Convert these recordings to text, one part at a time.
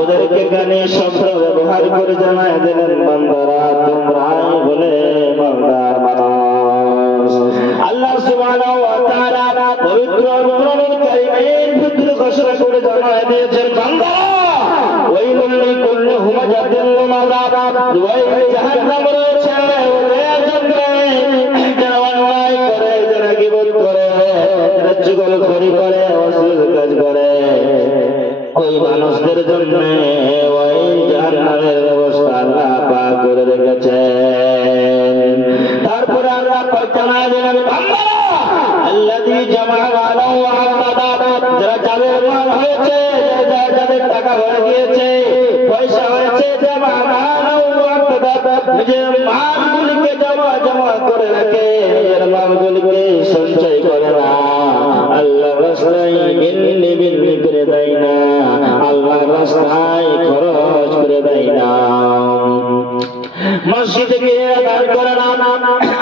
ওদেরকে গানে শব্দ ব্যবহার করে জানায় দিলেন, বান্দারা তোমরাই বলে বান্দার মানুষ। আল্লাহ সুবহানাহু ওয়া তাআলা পবিত্র কোরআনুল কারীমের ভিতরে ঘোষণা করে জানায় দিয়েছেন, বান্দারা ওয়াইলুল লিকুল্লি হুমাযাতিন লুমাযা, ওয়াইল জাহান্নাম রয়েছে ওদের জন্য যারা অন্যায় করে, যারা গীবত করে, যারা চুগলখড়ি করে, অশ্লীল কাজ করে, ওই মানুষদের জন্য ওই জাহান্নামের ব্যবস্থা আল্লাহ পাক করে রেখেছেন। তারপরে আল্লাহ পাক জানায় দিলেন, বান্দারা আল্লাযী জামাআ মালাহু ওয়া আ'তাদা, যারা যাদের মাল হয়েছে, যাদের টাকা হয়ে গিয়েছে, পয়সা হয়েছে, জামাআ মালাহু ওয়া আ'তাদা, নিজের মালগুলিকে জমা করে রাখে, নিজের মালগুলিকে সঞ্চয় করে না, আল্লাহর রাস্তায় বিল করে দেয় না, আল্লাহর রাস্তায় খরচ করে দেয় না, মসজিদে গিয়ে দান করে না,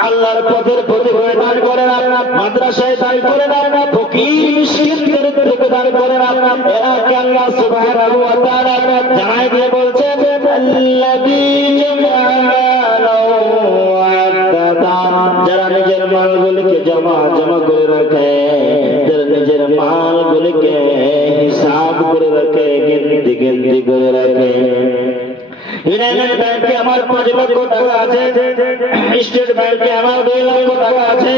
আল্লাহর পথের প্রতি হয়ে দান করে না, মাদ্রাসায় দান করে না, ফকির মিসকিনদের থেকে দান করে না, এরাকে আল্লাহ সুবহানাহু ওয়া তাআলা জানায় দিয়ে বলছেন, আল্লাযী জামাআ মালাহু ওয়া আ'তাদা, যারা নিজের মালগুলিকে জমা করে রাখে, যারা নিজের মালগুলিকে হিসাব করে রাখে, গিনতি করে রাখে। ইউনাইটেড ব্যাংকে আমার 5 লক্ষ টাকা আছে, স্টেট ব্যাংকে আমার 2 লক্ষ টাকা আছে,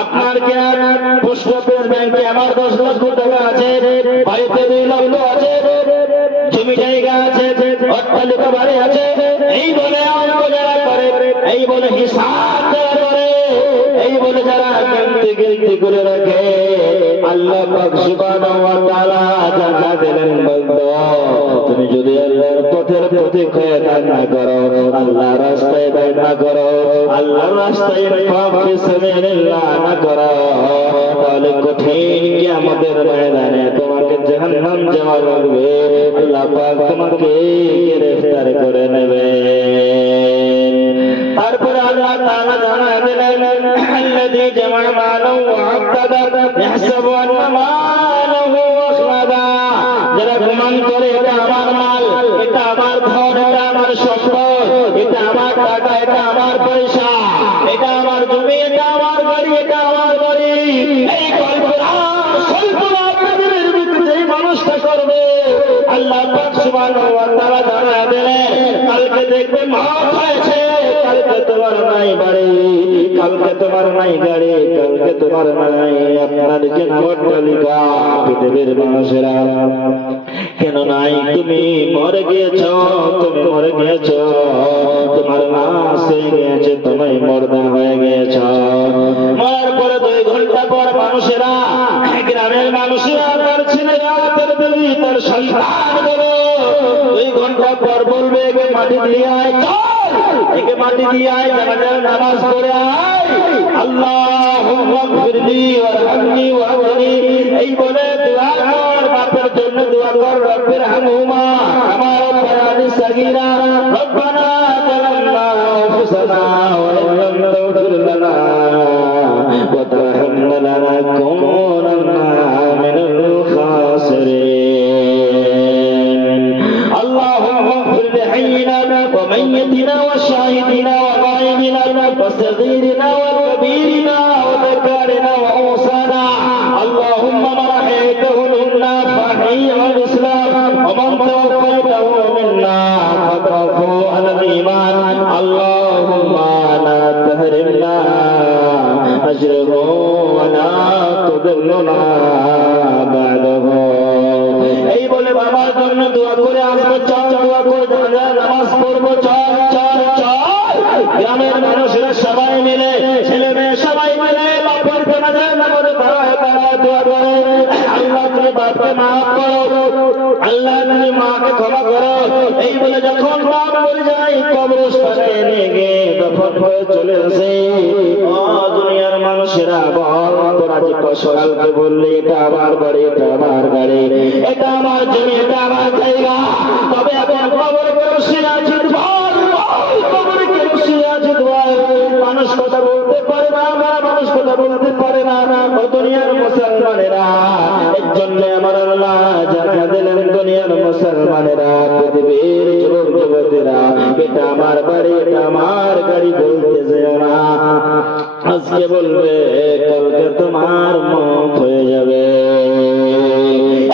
আপনার কি আর পোস্ট অফিস ব্যাংকে আমার 10 লক্ষ টাকা আছে, বাড়িতে 2 লক্ষ আছে, জমি জায়গা আছে, অট্টালিকা বাড়ি আছে, এই বলে অঙ্ক যারা করে, এই বলে হিসাব যারা করে, এই বলে যারা গিনতি করে রাখে, আল্লাহ পাক সুবহানাহু ওয়া তাআলা জাযা দিলেন, বান্দা তুমি যদি আল্লাহর পথের প্রতীক হয়ে দান না করো, আল্লাহর রাস্তায় দান না করো, আল্লাহর রাস্তায় ইনফাক ফিসাবিলিল্লাহ না করো, তাহলে কঠিন কিয়ামতের ময়দানে তোমাকে জাহান্নাম যাওয়া লাগবে, আল্লাহ পাক তোমাকে গ্রেফতার করে নেবে। তারপরে আল্লাহ তাআলা জানায় দিলেন, আল্লাযী জামাআ মালাহু ওয়া আ'তাদা ইয়াহসাবু আন্না মালাহু আখলাদা, যারা গুমান করে এটা আমার মাল, এটা আমার ধন, এটা আমার সম্পদ, এটা আমার টাকা, এটা আমার পয়সা, এটা আমার জমি, এটা আমার বাড়ি, এটা আমার বাড়ি, এই কল্পনা আপনাদের ভিতরে যে মানুষটা করবে, আল্লাহ পাক সুবহানাহু ওয়া তাআলা জানায় দিলেন, কালকে দেখবে মাঠ হয়েছে, কালকে তোমার নাই বাড়ি, কালকে তোমার নাই গাড়ি, কালকে তোমার নাই আপনার যে অট্টালিকা, পৃথিবীর মানুষেরা কেন নাই? তুমি মরে গিয়েছ, তুমি মরে গিয়েছ, তোমার লাশ হয়ে গিয়েছে, তুমি মুর্দা হয়ে গিয়েছ। মরার পরে 2 ঘন্টা পর মানুষেরা, গ্রামের মানুষেরা তার ছেলেরা, তার দেবী, তার সন্তানগুলো 2 ঘন্টা পর বলবে, একে মাটি দিয়ে আয়, একে মাটি দিয়ে আয়, জানাজার নামাজ পড়ে আয়, আল্লাহুম্মা গফিরলি ওয়ারহামনি ওয়াহদিনি, এই বলে দোয়া কর, বাপের জন্য দোয়া কর, রব্বির হামহুমা কামা রাব্বায়ানি সাগীরা, রব্বানা যালামনা আনফুসানা ওয়া ইল্লাম তাগফির লানা ওয়া তারহামনা লানাকুনান্না মিনাল খাসিরিন। আল্লাহুম্মা গফির লিহাইয়িনা ওয়া মাইয়িতিনা ওয়া শাহিদিনা ওয়া গায়িবিনা ওয়া সাগীরিনা ওয়া কাবীরিনা ওয়া যাকারিনা ওয়া উনসানা, আল্লাহুম্মা মান আহয়াতাহু মিন্না ফাহয়ি আল ইসলাম ওয়া মান তাওফাতাহু মিন্না ফাতাওফাহু আলাল ঈমান, আল্লাহুম্মা লা তাহরিমনা আজরাহু ওয়া লা তুদিল্লুনা বা'দাহু। এই বলে বাবার জন্য দোয়া করে আসবো, চল দোয়া করে নামাজ পড়বো, চল চল চল। গ্রামের মানুষেরা সবাই মিলে, ছেলে মেয়ে সবাই মিলে বাপের জানাজার নামাজে দোয়া করে, আল্লাহ তুমি বাপকে মাফ করো, আল্লাহ তুমি মাকে ক্ষমা করো। এই বলে যখন বাপ মরে যায়, কবরস্থানে নিয়ে গিয়ে দফন হয়ে চলে আসে, দুনিয়ার মানুষেরা বল তোরা যে সকালকে বললি এটা আমার বাড়ি, এটা আমার গাড়ি, এটা আমার জমি, এটা আমার জায়গা, তবে এখন কবরে বসে আছি, কবরে বসে আছি, মানুষ কথা বলতে পারে না, মানুষ কথা বলতে পারে না। ও দুনিয়ার মুসলমানেরা জন্য আমার আল্লাহ জানা দিলেন দুনিয়ার মুসলমানেরা, পৃথিবীর যুবক যুবতীরা, এটা আমার বাড়ি, এটা আমার গাড়ি বলতে যেও না। আজকে বলবে, কালকে তোমার মত হয়ে যাবে।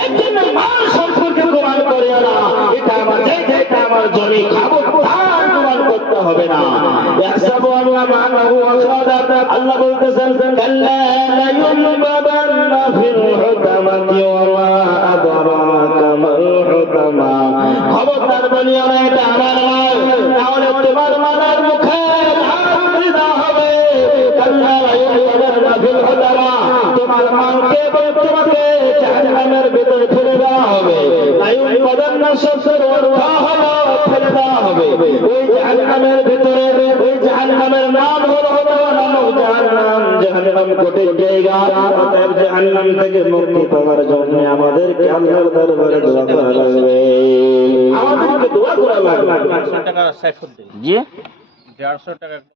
একদিন মাল সম্পর্কে প্রমাণ করে না, এটা আমার জায়গা, এটা আমার জমি, খাবো তার প্রমাণ করতে হবে না। ইয়াহসাবু আল্লাহ মানাহু আসাদা, আল্লাহ বলতেছেন কাল্লা লা ইউনবাদান্না ফিল হুতামাতি ওয়া মা আদরাকা মাল হুতামা। খবরদার বলিও না এটা আমার মাল, তাহলে তোমার মালের মুখে হাত দিতে হবে। কাল্লা লা ইউনবাদান্না ফিল হুতামা, তোমার মালকে তোমাকে জাহান্নামের ভিতরে ফেলে দেওয়া হবে। লা ইউনবাদান্না শব্দের অর্থ হলো ফেলে দেওয়া হবে ওই জাহান্নামের ভিতরে। ওই জাহান্নামের নাম হলো জাহান্নাম, জাহান্নাম কোটের জায়গা। অতএব জাহান্নাম থেকে মুক্তি পাওয়ার জন্য আমাদেরকে আল্লাহর দরবারে দোয়া করা লাগবে, আমাদেরকে দোয়া করা লাগবে। 150 টাকা সাইফুদ্দিন, জি 150 টাকা।